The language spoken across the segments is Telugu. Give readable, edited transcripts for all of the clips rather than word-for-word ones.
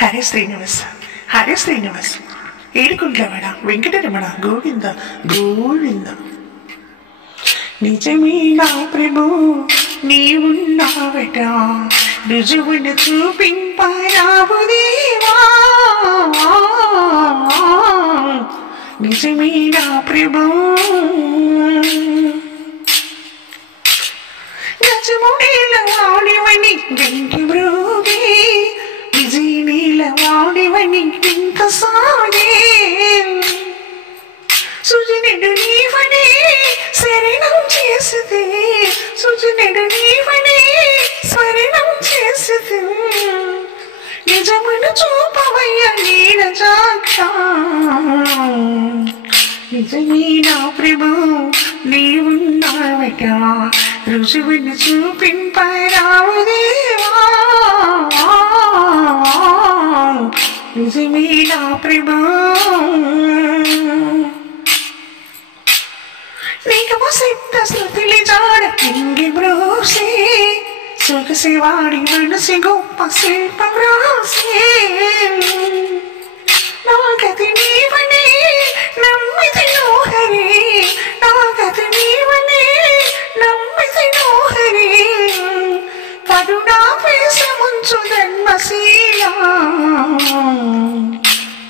హరే శ్రీనివాస్, హరే శ్రీనివాస్, ఏడుకుంట్లవాడ వెంకటరమణ గోవింద గోవింద. నిజమే నా ప్రభు నీవున్నావట, రుజువును చూపింపరావు దేవా. నిజమే నా ప్రభు గజముడేల వాడివని గంటి బ్రోగే, విజయనీల వాడివని ఇంత సాగే. సుజనుడు నీవనే శరణం చేసితే, సుజనుడు నీవనే స్మరణం చేసితే, నిజమును చూపవయ్య నీడ జాక్ష. నిజమే నా ప్రభు నీవున్నావట, రుజువును చూపింపరావు దేవా. నిజమే నా ప్రభు నీకము సిద్ధ శృతులి జాడ కింగి బ్రోసే, సొగసి వాడి మనసి గొప్ప శిల్పం రాసే. నా గతి నీవనే నమ్మితి నోహరి, నా గతి నీవనే నమ్మితి నోహరి. కరుణా వేషముంచు ధర్మశీలా.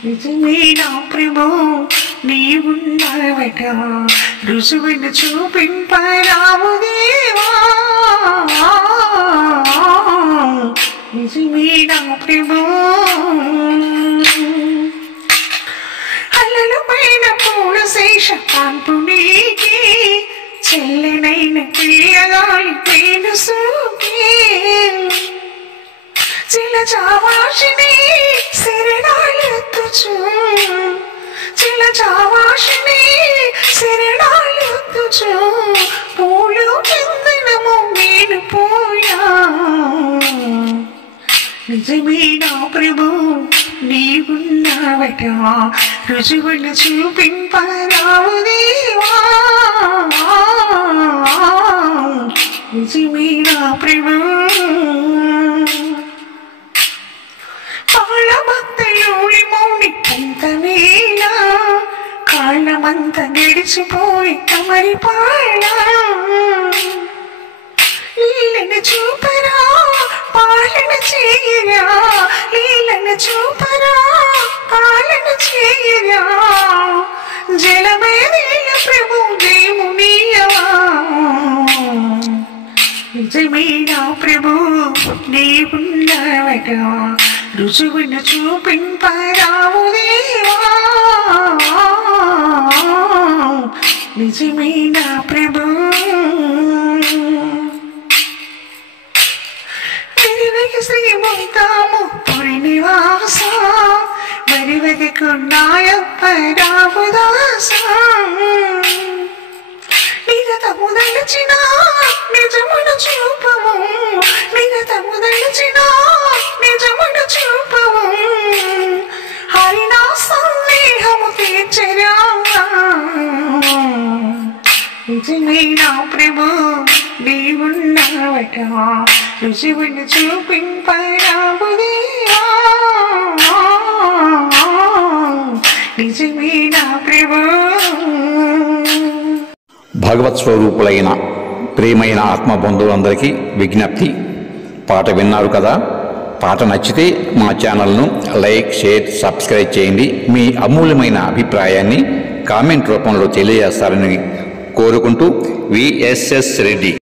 నిజమే నా ప్రభు నీవున్నావట, రుజువును చూపింపరావు దేవా. నిజమే నా ప్రభు అలల పైన పూల శేష కాంపు నీకి, చెల్లెనైన ప్రియగాలి పేరు సూకి. చిల చావాషిని శరణాలెత్తుచు, చిల చావాషిని శరణాలెత్తుచు. పూలు చందనము నేను పోయా. నిజమే నా ప్రభు నీవున్నావట, రుజువును చూపింపరావు దేవా. నిజమే నా ప్రభు పాల భక్తులోని మౌని పంతమేళ, కాళ్ళమంత గడిచిపోయి కమరి పాళ. లీలను చూపరా పాలన చేయరా, లీలను చూపరా పాలన చేయరా. జలమేదేల ప్రభు దేవునియవా. నిజమే నా ప్రభు నీవున్నావట, రుజువును చూపింపరావు దేవా. నిజమే నా ప్రభు శ్రీమంతాము పురి నివాస, మరివెదకున్నాయప్ప రావుదాస. నిరతము దలచిన నిజమును చూపవు, నిరతము దలచిన నిజమును చూపవు. హరినా సందేహము తీర్చరా. నిజమే నా ప్రభు నీవున్నావట, రుజువును చూపింపరావు దేవా. నిజమే నా ప్రభు. భగవత్ స్వరూపులైన ప్రియమైన ఆత్మబంధువులందరికీ విజ్ఞప్తి. పాట విన్నారు కదా, పాట నచ్చితే మా ఛానల్ను లైక్, షేర్, సబ్స్క్రైబ్ చేయండి. మీ అమూల్యమైన అభిప్రాయాన్ని కామెంట్ రూపంలో తెలియజేస్తారని కోరుకుంటూ విఎస్ఎస్ రెడ్డి.